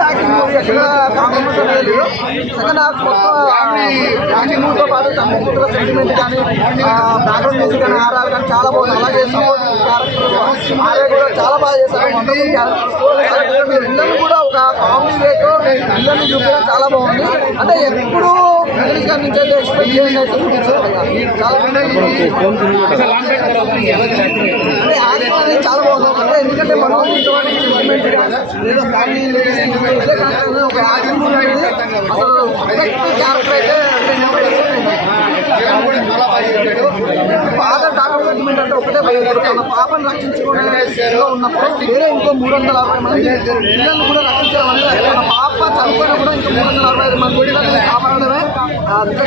Full acting movie, ఎక్కడ compromise అనేది లేదు. సెకండ్ హాఫ్ మొత్తం యాక్టింగ్ మూవీతో పాటు తన సెంటిమెంట్ కానీ బ్యాక్గ్రౌండ్ మ్యూజిక్ కానీ ఆర్ఆర్ కానీ చాలా బాగుంది. అలాగే సపోర్ట్ ఆర్ఆర్ కూడా చాలా బాగా చేశారు. వండర్ఫుల్ క్యారెక్టర్ విలన్ కూడా ఒక కామెడీ వేతో విలన్ చూపించడం చాలా బాగుంది. అంటే ఎప్పుడు ఇంగ్లీష్ గారి నుంచి అయితే ఎక్స్పెక్ట్ చేయండి అయితే చాలా అంటే యాక్టింగ్ అనేది చాలా బాగుంది. అంటే ఎందుకంటే మనం ఇటువంటి సెంటిమెంట్ లేదా ఫ్యామిలీ ఒక యాక్టింగ్ మూవీ అనేది అసలు క్యారెక్టర్ అయితే ఫాదర్ డాక్టర్ సెంటిమెంట్ అంటే ఒకటే భయపడు తన పాపను రక్షించుకునేలో ఉన్నప్పుడు వేరే ఇంకో 360 మంది పిల్లల్ని కూడా రక్షించాలని తన పాప చనిపోయినా కూడా ఇంకో 365 మంది పిల్లల్ని కాపాడమే కాకపోతే